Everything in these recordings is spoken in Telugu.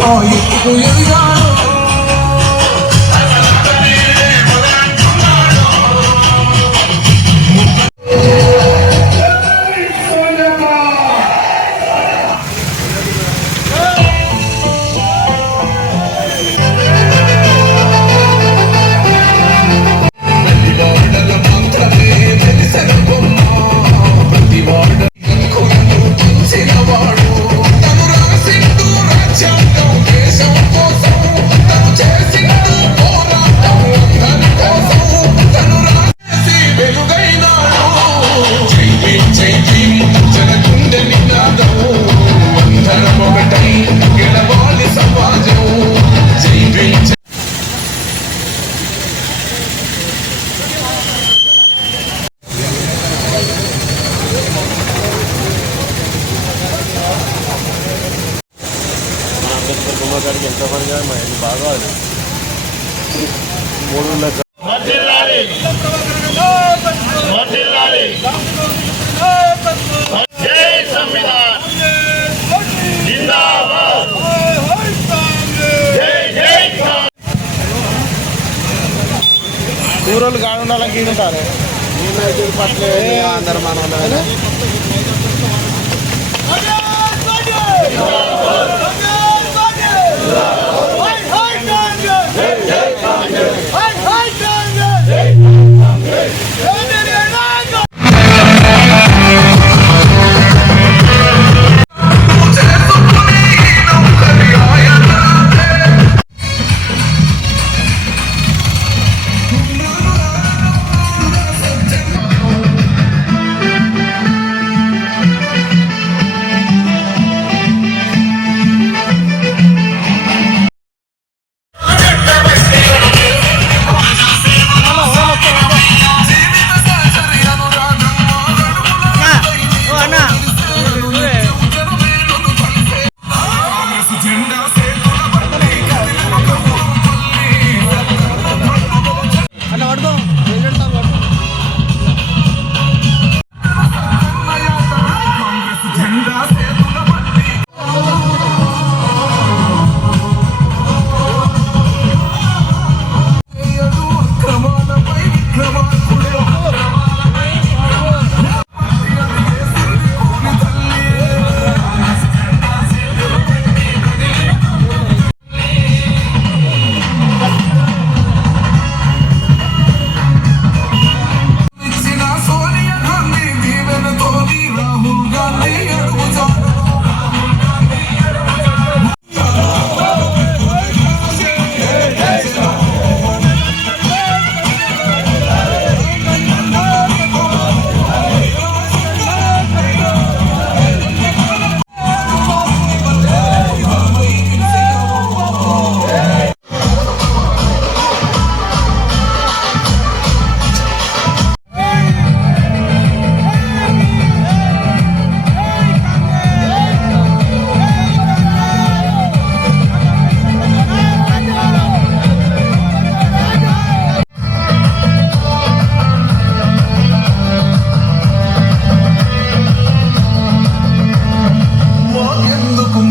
Oh, you, you, you, you, కాడికి ఎంత పని మా ఇల్లు బాగా మూడు ఊరోళ్ళు కాకుండా వాళ్ళకి ఉంటారు. అందరు మన আল্লাহ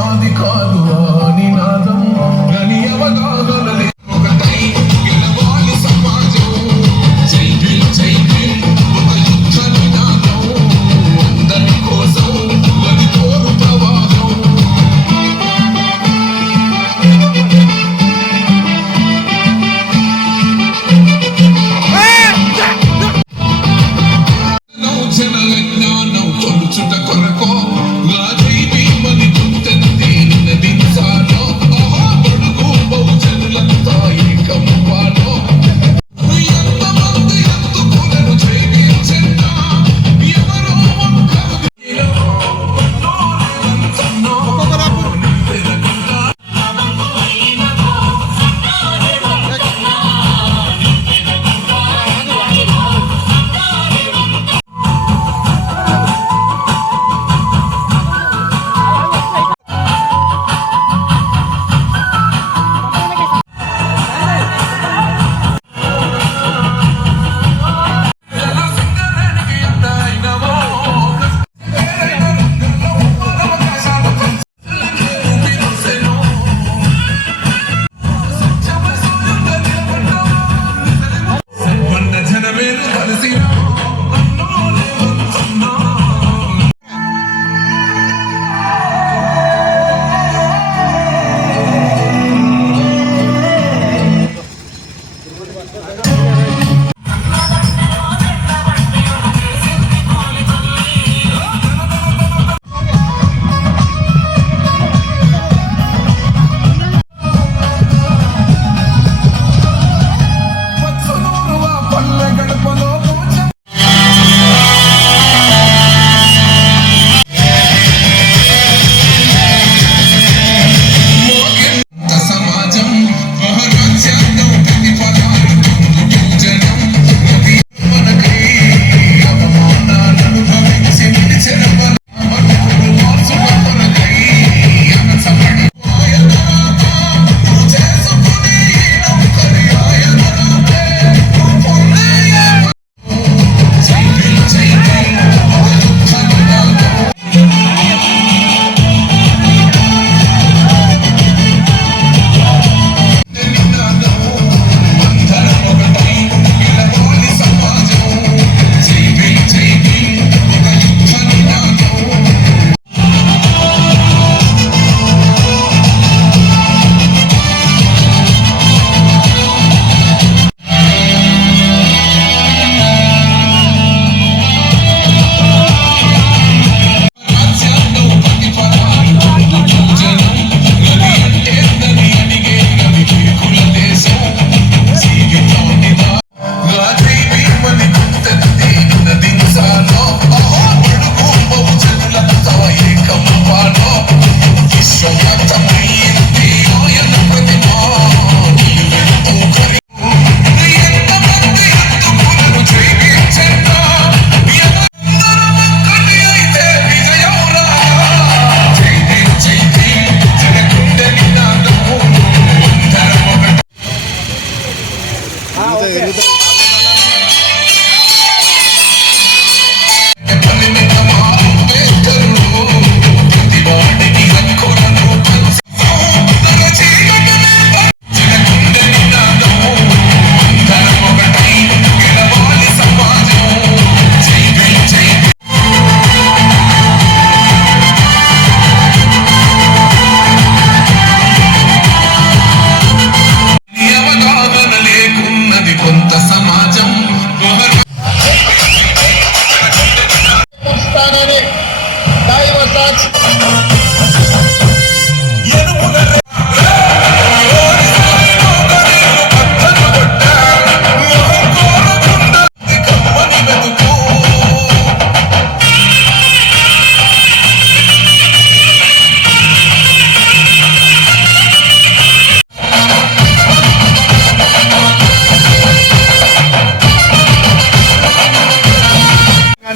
Because Oh, oh, oh.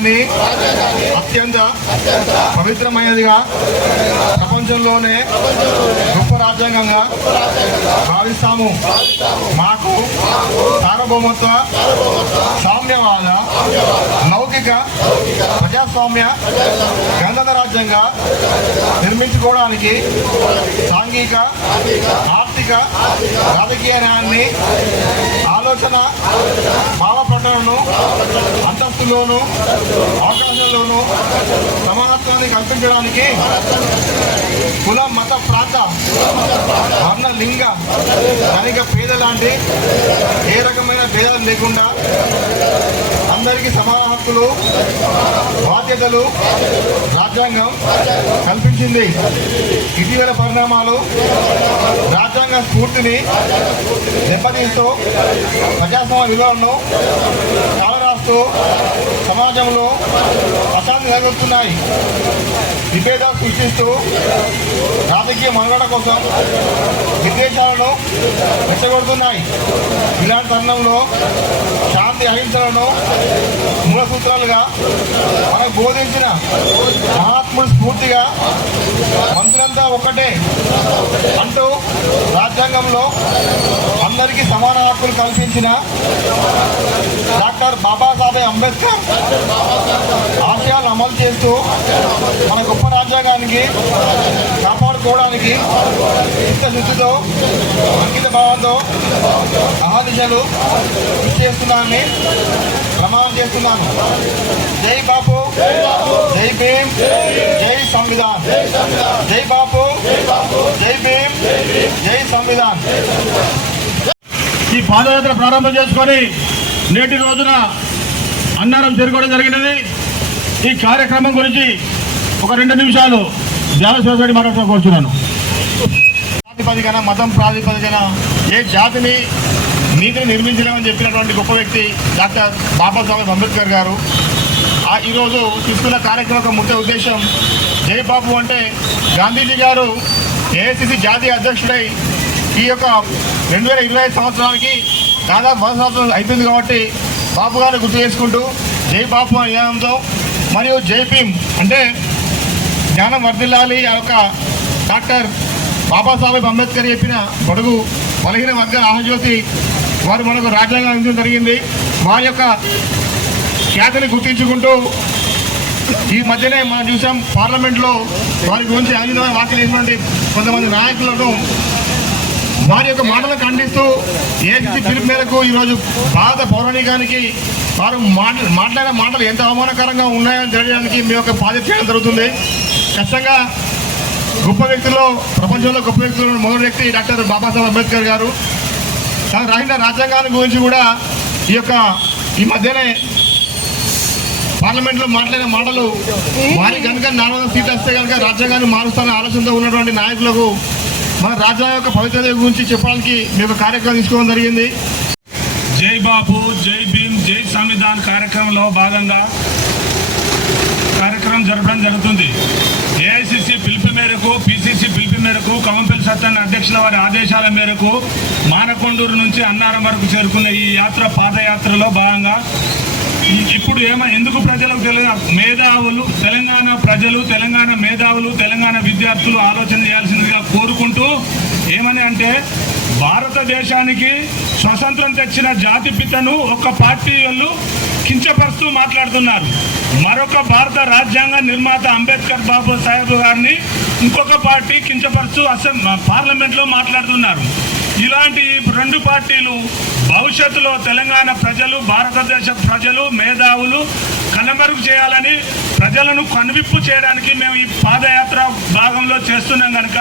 రాజ్యాంగాన్ని అత్యంత పవిత్రమైనదిగా ప్రపంచంలోనే గొప్ప రాజ్యాంగంగా భావిస్తాము. మాకు సార్వభౌమత్వ సామ్యవాద లౌకిక ప్రజాస్వామ్య గంధన రాజ్యంగా నిర్మించుకోవడానికి సాంఘిక ఆర్థిక రాజకీయ న్యాయాన్ని ఆలోచన భావ ప్రకటనను అంతస్తులోను అవకాశంలోను సమానత్వాన్ని కల్పించడానికి కుల మత ప్రాంత వర్ణ లింగ ధనిక పేద లాంటి ఏ రకమైన భేదాలు లేకుండా అందరికీ సమాన హక్కులు బాధ్యతలు రాజ్యాంగం కల్పించింది. ఇటీవల పరిణామాలు రాజ్యాంగ స్ఫూర్తిని దెబ్బతీస్తూ ప్రజాస్వామ్య విలువలను కాలరాస్తూ సమాజంలో అశాంతి నెలకొల్పుతున్నాయి విభేదాలు సృష్టిస్తూ రాజకీయ మనుగడ కోసం విద్వేషాలను రెచ్చగొడుతున్నాయి ఇలాంటి తరుణంలో శాంతి అహింసలను మూల సూత్రాలుగా మనకు బోధించిన మహాత్ముడు స్ఫూర్తిగా మంత్రులంతా ఒక్కటే అంటూ రాజ్యాంగంలో అందరికీ సమాన హక్కులు కల్పించిన డాక్టర్ బాబాసాహెబ్ అంబేద్కర్ ఆశయాలను అమలు చేస్తూ మన గొప్ప రాజ్యాంగానికి కాపాడుకోవడానికి చిత్తశుద్ధితో అంకిత భావంతో అహాదిశలు కృషి చేస్తున్నానని ప్రమాణం చేస్తున్నాను. జై బాపు జై భీమ్ జై సంవిధాన్. జై బాపు జై భీమ్ జై సంవిధాన్. పాదయాత్ర ప్రారంభం చేసుకొని నేటి రోజున అన్నారం చేరుకోవడం జరిగినది. ఈ కార్యక్రమం గురించి ఒక రెండు నిమిషాలు ధ్యానశ్వరుడి మాట్లాడుతూ కోరుచున్నాను. ప్రాతిపదికన మతం ప్రాతిపదికన ఏ జాతిని నీతిని నిర్మించలేమని చెప్పినటువంటి గొప్ప వ్యక్తి డాక్టర్ బాబాసాహెబ్ అంబేద్కర్ గారు. ఈరోజు తీసుకున్న కార్యక్రమం యొక్క ముఖ్య ఉద్దేశం జయబాబు అంటే గాంధీజీ గారు ఏఐసిసి జాతీయ అధ్యక్షుడై ఈ యొక్క రెండు వేల ఇరవై ఐదు సంవత్సరానికి దాదాపు పది సంవత్సరాలు అవుతుంది కాబట్టి బాపు గారు గుర్తు చేసుకుంటూ జై బాపు నినాదంతో మరియు జైపీఎం అంటే జ్ఞానం వర్ధిల్లాలి ఆ యొక్క డాక్టర్ బాబాసాహెబ్ అంబేద్కర్ చెప్పిన బడుగు బలహీన వర్గ ఆహజ్యోతి వారు మనకు రాజ్యాంగం అందించడం జరిగింది. వారి యొక్క ఖ్యాతిని గుర్తించుకుంటూ ఈ మధ్యనే మనం చూసాం పార్లమెంట్లో వారి గురించి ఆంగ్లమైన వ్యాఖ్యలు కొంతమంది నాయకులను వారి యొక్క మాటలు ఖండిస్తూ ఏసీసీ పిలుపు మేరకు ఈరోజు భారత పౌరాణికానికి వారు మాట్లాడే మాట్లాడిన మాటలు ఎంత అవమానకరంగా ఉన్నాయని తెలియడానికి మీ యొక్క బాధ్యత చేయడం జరుగుతుంది. ఖచ్చితంగా గొప్ప వ్యక్తుల్లో ప్రపంచంలో గొప్ప వ్యక్తుల్లో మొదటి వ్యక్తి డాక్టర్ బాబాసాహెబ్ అంబేద్కర్ గారు. తను రాసిన రాజ్యాంగాన్ని గురించి కూడా ఈ యొక్క ఈ మధ్యనే పార్లమెంట్లో మాట్లాడిన మాటలు వారి కనుక నాలుగు వందల సీట్లు వస్తే కనుక రాజ్యాంగాన్ని మారుస్తాన ఆలోచనతో ఉన్నటువంటి నాయకులకు మన రాజా యొక్క పవిత్రత గురించి చెప్పడానికి మేము కార్యక్రమం తీసుకోవడం జరిగింది. జై బాపు జై భీమ్ జై సంవిధాన్ కార్యక్రమంలో భాగంగా కార్యక్రమం జరపడం జరుగుతుంది. ఏఐసిసి పిలుపు మేరకు పిసిసి పిలుపు మేరకు కవంపల్లి సత్యన్న అధ్యక్షుల వారి ఆదేశాల మేరకు మానకొండూరు నుంచి అన్నారం వరకు చేరుకున్న ఈ యాత్ర పాదయాత్రలో భాగంగా ఇప్పుడు ఏమో ఎందుకు ప్రజలకు తెలియదు? మేధావులు తెలంగాణ ప్రజలు తెలంగాణ మేధావులు తెలంగాణ విద్యార్థులు ఆలోచన చేయాల్సిందిగా కోరుకుంటూ ఏమని అంటే భారతదేశానికి స్వతంత్రం తెచ్చిన జాతి పితను ఒక పార్టీ వాళ్ళు కించపరుస్తూ మాట్లాడుతున్నారు. మరొక భారత రాజ్యాంగ నిర్మాత అంబేద్కర్ బాబు సాహెబ్ గారిని ఇంకొక పార్టీ కించపరుస్తూ అసెం పార్లమెంట్లో మాట్లాడుతున్నారు. ఇలాంటి రెండు పార్టీలు భవిష్యత్తులో తెలంగాణ ప్రజలు భారతదేశ ప్రజలు మేధావులు కనుమరుగు చేయాలని ప్రజలను కనువిప్పు చేయడానికి మేము ఈ పాదయాత్ర భాగంలో చేస్తున్నాం కనుక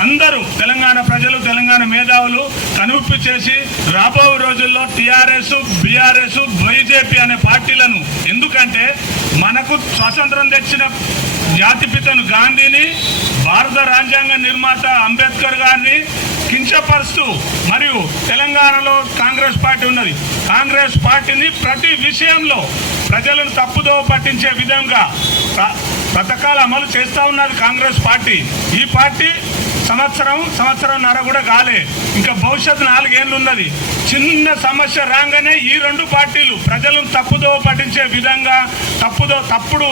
అందరూ తెలంగాణ ప్రజలు తెలంగాణ మేధావులు కనువిప్పు చేసి రాబో రోజుల్లో టీఆర్ఎస్ బీఆర్ఎస్ బీజేపీ అనే పార్టీలను ఎందుకంటే మనకు స్వాతంత్రం తెచ్చిన జాతిపితను గాంధీని భారత రాజ్యాంగ నిర్మాత అంబేద్కర్ గారిని కించపరుస్తూ మరియు తెలంగాణలో కాంగ్రెస్ పార్టీ ఉన్నది. కాంగ్రెస్ పార్టీని ప్రతి విషయంలో ప్రజలను తప్పుదోవ పట్టించే విధంగా ప- పథకాలు అమలు చేస్తూ ఉన్నది కాంగ్రెస్ పార్టీ. ఈ పార్టీ సంవత్సరం సంవత్సరంన్నర కూడా కాలే. ఇంకా భవిష్యత్తు నాలుగేళ్ళు ఉన్నది చిన్న సమస్య రాగానే ఈ రెండు పార్టీలు ప్రజలను తప్పుదో పట్టించే విధంగా తప్పుదో తప్పుడు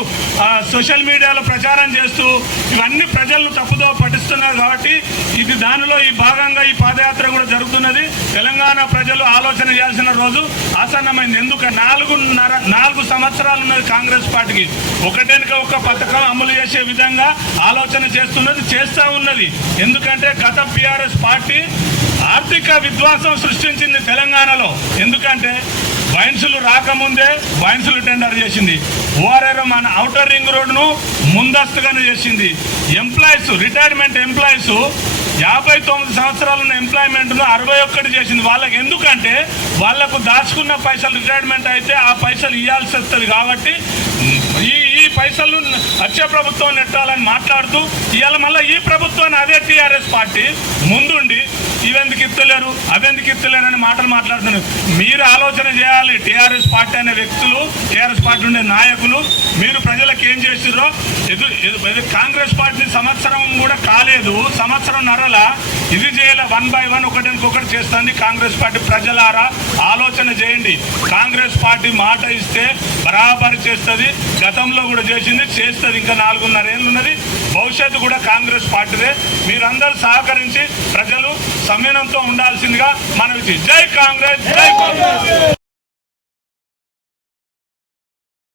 సోషల్ మీడియాలో ప్రచారం చేస్తూ ఇవన్నీ ప్రజలను తప్పుదో పట్టిస్తున్నారు కాబట్టి ఇది దానిలో ఈ భాగంగా ఈ పాదయాత్ర కూడా జరుగుతున్నది. తెలంగాణ ప్రజలు ఆలోచన చేయాల్సిన రోజు ఆసన్నమైంది. ఎందుకు నాలుగున్నర నాలుగు సంవత్సరాలు ఉన్నది కాంగ్రెస్ పార్టీకి. ఒకటేనక ఒక పథకం అమలు చేసే విధంగా ఆలోచన చేస్తున్నది చేస్తూ ఉన్నది. ఎందుకంటే గత బీఆర్ఎస్ పార్టీ ఆర్థిక విధ్వంసం సృష్టించింది తెలంగాణలో. ఎందుకంటే వైన్సులు రాకముందే వైన్సులు టెండర్ చేసింది. ఓఆర్ఆర్ మన అవుటర్ రింగ్ రోడ్ను ముందస్తుగానే చేసింది. ఎంప్లాయీస్ రిటైర్మెంట్ ఎంప్లాయీస్ యాభై తొమ్మిది సంవత్సరాలు ఉన్న ఎంప్లాయ్మెంట్ను అరవై ఒక్కటి చేసింది. వాళ్ళకి ఎందుకంటే వాళ్ళకు దాచుకున్న పైసలు రిటైర్మెంట్ అయితే ఆ పైసలు ఇవ్వాల్సి వస్తుంది కాబట్టి ఈ ఈ పైసలు వచ్చే ప్రభుత్వం నెట్టాలని మాట్లాడుతూ ఇవాళ మళ్ళీ ఈ ప్రభుత్వాన్ని అదే టీఆర్ఎస్ పార్టీ ముందుండి ఇవెందుకు ఇస్తలేరు అవెందుకు ఇస్తలేరు మాటలు మాట్లాడుతున్నారు. మీరు ఆలోచన చేయాలి. టీఆర్ఎస్ పార్టీ అనే వ్యక్తులు టీఆర్ఎస్ పార్టీ ఉండే నాయకులు మీరు ప్రజలకు ఏం చేసిర్రో? ఎదు కాంగ్రెస్ పార్టీ సంవత్సరం కూడా కాలేదు. సంవత్సరం నరల ఇది చేయాల వన్ బై వన్ ఒకటి ఒకటి చేస్తుంది కాంగ్రెస్ పార్టీ ప్రజలారా ఆలోచన చేయండి. కాంగ్రెస్ పార్టీ మాట ఇస్తే బరాబరి చేస్తుంది. గతంలో కూడా చేసింది చేస్తుంది. ఇంకా నాలుగున్నర ఏళ్ళు ఉన్నది భవిష్యత్తు కూడా కాంగ్రెస్ పార్టీదే. మీరందరూ సహకరించి ప్రజలు సంయమనంతో ఉండాల్సిందిగా మనవి జై కాంగ్రెస్ జై కాంగ్రెస్!